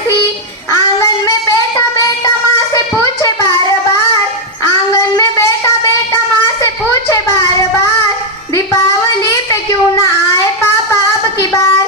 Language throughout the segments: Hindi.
थी। आंगन में बैठा बैठा माँ से पूछे बार बार, आंगन में बैठा बैठा माँ से पूछे बार बार, दीपावली पे क्यों ना आए पापा अब की बार।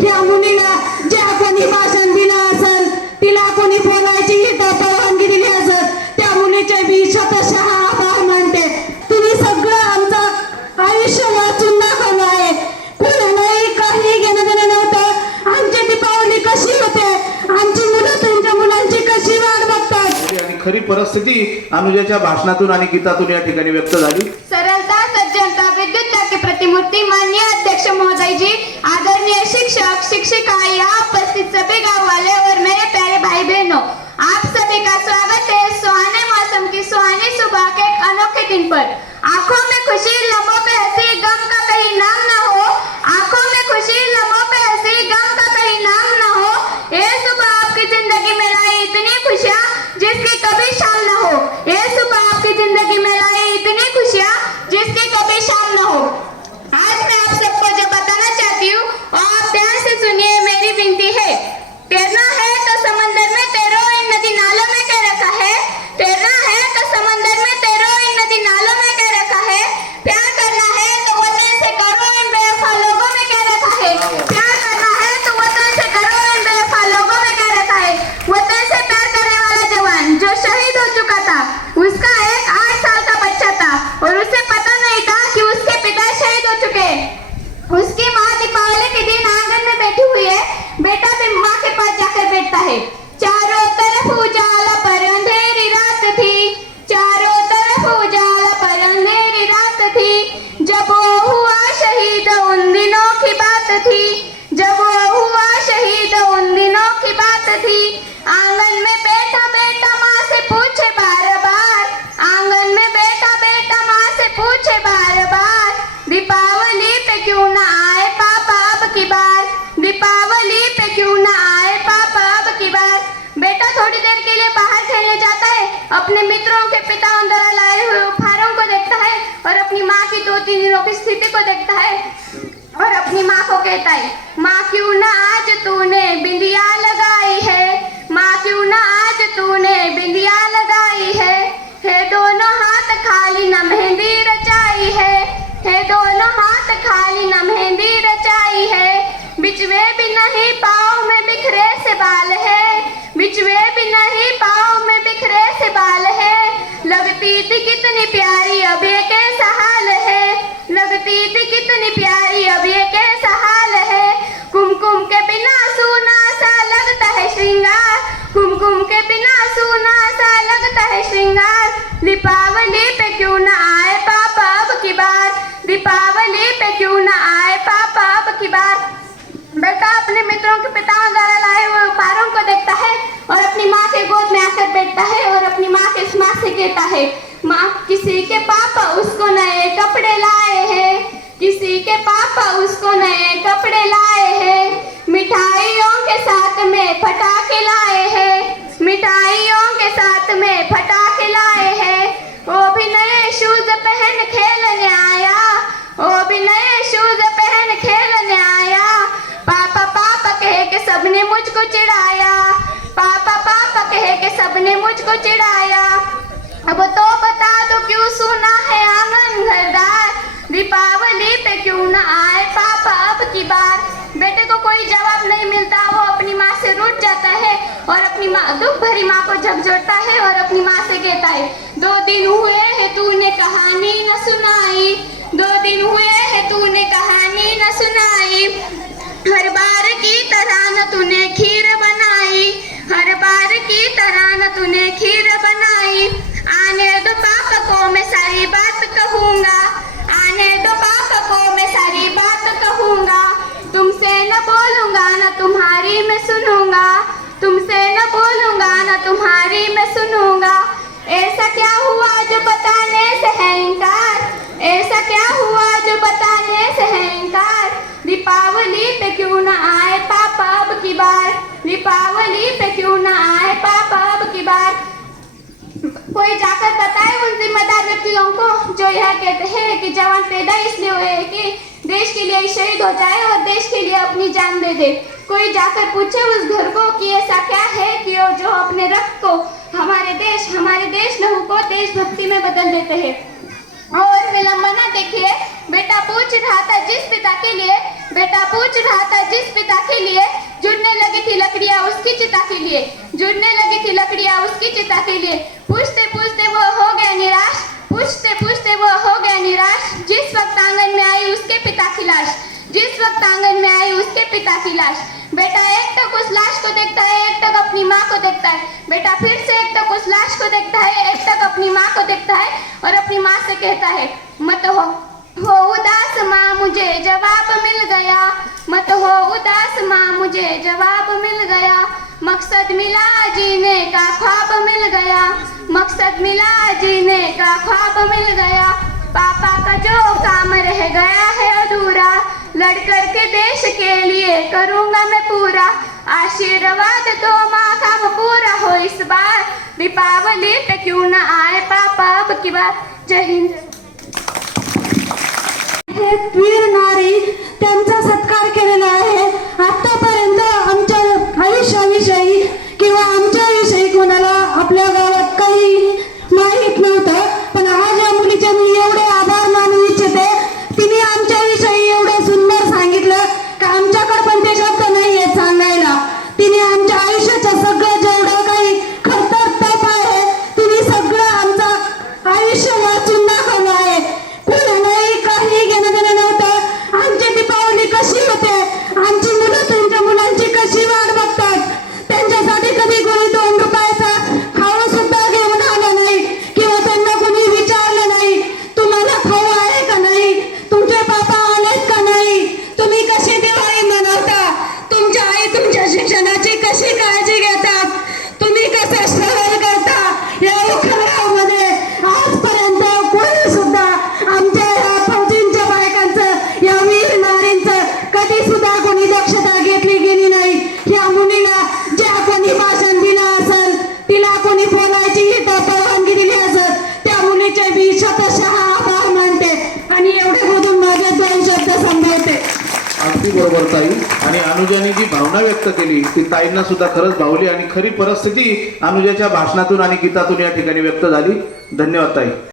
या मुलीला ज्या कोणी भाषण दिलं असेल, तिला कोणी बोलायची परवानगी दिली असेल, त्या मुलीचे मी शतशः आभार मानते. तुम्ही सगळं आमचं आयुष्य वाचून दाखवलं आहे. कोणालाही काही घेणं देणं नव्हतं. आमची दीपावली कशी होते, आमची मुलं त्यांच्या मुलांची कशी वाट बघतात. आणि खरी परिस्थिती अनुजाच्या भाषणातून आणि गीतातून या ठिकाणी व्यक्त झाली. सरलता, सज्जनता, विद्युतता की प्रतिमूर्ति माननीय अध्यक्ष महोदय जी, आदरणीय शिक्षक शिक्षिका, यहाँ उपस्थित सभी गाँव वाले और मेरे प्यारे भाई बहनों, आप सभी का स्वागत है सुहाने मौसम की सुहानी सुबह के एक अनोखे दिन पर। आंखों में खुशी, लबों पे हंसी, गम का कहीं नाम न हो। आंखों में खुशी, लबों पे हंसी, गम का कहीं नाम न हो। ये सुबह आपकी जिंदगी में लाई इतनी खुशियाँ जिसकी कभी शाम न हो। ये सुबह आपकी जिंदगी में लाई इतनी खुशियाँ जिसकी कभी शाम न हो। आज मैं आप सबको जो बताना चाहती हूँ आप ध्यान से सुनिए, मेरी विनती है। तैरना है तो समंदर में तैरो, इन नदी नालों में कह रखा है। तैरना है तो समंदर में तैरो, इन नदी नालों में कह रखा है। प्यार करना है तो वतन से करो, इन बेवफा लोगों में कह रखा है। प्यार करना है तो वतन से करो, इन बेवफा लोगों में कह रखा है। वतन से प्यार करने वाला जवान जो शहीद हो चुका था, उसका एक 8 साल का बच्चा था और उसे पता नहीं था कि उसके पिता शहीद हो चुके। उसकी माँ दीपावली के दिन आंगन में बैठी हुई है। बेटा भी माँ के पास जाकर बैठता है। चारों तरफ उजाला पर अंधेरी रात थी, चारों तरफ उजाला पर अंधेरी रात थी। जब वो हुआ शहीद उन दिनों की बात थी, जब वो हुआ शहीद उन दिनों की बात थी। आंगन में बैठा बैठा माँ से पूछे बार बार, आंगन में बैठा बैठा माँ से पूछे बार बार, दीपावली पे क्यों ना आए पापा अब की बार। दीपावली पे क्यों ना आए पापा अब की बार। बेटा थोड़ी देर के लिए बाहर खेलने जाता है, अपने मित्रों के पिता द्वारा लाए हुए उपहारों को देखता है और अपनी माँ की 2-3 दिनों की स्थिति को देखता है और अपनी माँ को कहता है, माँ क्यों ना आज तूने बिंदिया लगाई है, माँ क्यों ना आज तूने बिंदिया लगाई है दोनों हाथ खाली न मेहंदी रचाई है दोनों हाथ खाली न मेहंदी रचाई है। बिछवे भी नहीं पाँव में बिखरे से बाल है, बिछवे भी नहीं पाँव में बिखरे से बाल है। लगती थी कितनी प्यारी अब ये कैसा हाल है, लगती थी कितनी प्यारी अब ये कैसा हाल है। कुमकुम के बिना सूना सा लगता है श्रृंगार, कुमकुम के बिना सूना सा लगता है श्रृंगार। दीपावली पे क्यों ना आए पापा अब की बार, दीपावली पे क्यों ना आए पापा अब की बार। बेटा अपने मित्रों के पिताओं द्वारा लाए हुए उपहारों को देखता है और अपनी माँ के गोद में आकर बैठता है और अपनी माँ के माँ से कहता है, माँ किसी के पापा उसको नए कपड़े लाए हैं, किसी के पापा उसको नए कपड़े लाए हैं। मिठाइयों के साथ में पटाखे लाए हैं, मिठाइयों के साथ में पटाखे लाए हैं। वो भी नए शूज पहन खेलने आया, वो भी नए शूज पहन खेलने आया। पापा पापा कह के सबने मुझको चिढ़ाया, पापा पापा कह के सबने मुझको चिढ़ाया। अब तो बता दो क्यों सुना है आंगन घरदार, दीपावली पे क्यों ना आए पापा अब की बार। बेटे को कोई जवाब नहीं मिलता, वो अपनी माँ से रूठ जाता है और अपनी माँ दुख भरी माँ को झकझोरता है और अपनी माँ से कहता है, 2 दिन हुए हैं तूने कहानी न सुनाई, 2 दिन हुए हैं तूने कहानी न सुनाई। हर बार की तरह न तूने खीर बनाई, हर बार की तरह न तूने खीर बनाई। आने दो पापा को मैं सारी बात कहूँगा, आने दो पापा को मैं सारी बात कहूँगा। तुमसे न बोलूँगा न तुम्हारी मैं सुनूँगा, तुमसे न बोलूँगा न तुम्हारी मैं सुनूँगा। ऐसा क्या हुआ जो बताने से है इनकार, ऐसा क्या हुआ जो बताने से है इनकार। दीपावली पे क्यों ना आए पापा अब की बार, दीपावली पे क्यों ना कोई जाकर बताए उन जिम्मेदार व्यक्तियों को जो यह कहते हैं कि जवान पैदा इसलिए हुए हैं कि देश के लिए शहीद हो जाए और देश के लिए अपनी जान दे दे। कोई जाकर पूछे उस घर को कि ऐसा क्या है कि वो जो अपने रक्त को हमारे देश लहू को देशभक्ति में बदल देते हैं। और विलंबना देखिए, बेटा पूछ रहा था जिस पिता के लिए जुड़ने लगी थी लकड़ियां उसकी चिता के लिए, पूछते पूछते वो हो गया निराश, जिस वक्त आंगन में आई उसके पिता की लाश, बेटा एक टक उस लाश को देखता है, एक टक अपनी माँ को देखता है, बेटा फिर से एक टक उस लाश को देखता है, एक टक अपनी माँ को देखता है और अपनी माँ से कहता है मत हो उदास माँ मुझे जवाब मिल गया, मत हो उदास माँ मुझे जवाब मिल गया, मकसद मिला जीने का ख्वाब मिल गया, पापा का जो काम रह गया है अधूरा, लड़ कर के देश के लिए करूँगा मैं पूरा, आशीर्वाद दो माँ काम पूरा हो इस बार, दीपावली पे क्यों ना आए पापा अब की बार। जय हिंद। हे वीर नारी त्यांचा सत्कार केलेला आहे। आतापर्यंत आमच्या आयुष्याविषयी किंवा आमच्याविषयी कोणाला आपल्या गावात काही माहित नव्हतं, पण आज या मुलीचे मी एवढे आभार मानू इच्छिते। तिने आमच्याविषयी एवढं सुंदर सांगितलं का आमच्याकडे पण ते शब्द नाहीये सांगायला। तिने आमच्या आयुष्याचं सगळं जेवढं काही खरतर तप आहे तिने सगळं आमचं आयुष्य वाचून दाखवलं आहे। कोणालाही काही घेणं देणं नव्हतं। आमची दीपावली कशी होते, आमची मुलं त्यांच्या मुलांची कशी वाट बघतात, त्यांच्यासाठी कधी कोणी 2 रुपयाचा खाऊ सुद्धा घेऊन आलं नाही किंवा त्यांना कोणी विचारलं नाही तुम्हाला खाऊ आहे का नाही, तुमचे पापा आलेत का नाही, तुम्ही कशी दिवाळी मनवता, तुमच्या आई तुमच्या शिक्षणाची कशी काळजी घेतात, तुम्ही कसं स्ट्रगल करता या उखळामध्ये आजपर्यंत कोणी सुद्धा आमच्या या फौजींच्या बायकांचं या वीर नारींचं कधी सुद्धा कोणी दक्षता घेतली गेली नाही। या मुलीला ज्या कोणी भाषण दिलं असेल, तिला कोणी बोलायची परवानगी दिली असेल, त्या मुलीचे मी शतशः आभार मानते आणि एवढे बोलून माझे 2 शब्द संपवते। अगदी बरोबर ताई। आणि अनुजाने जी भावना व्यक्त केली ती ताईंना सुद्धा खरंच भावली आणि खरी परिस्थिती अनुजाच्या भाषणातून आणि गीतातून या ठिकाणी व्यक्त झाली। धन्यवाद ताई।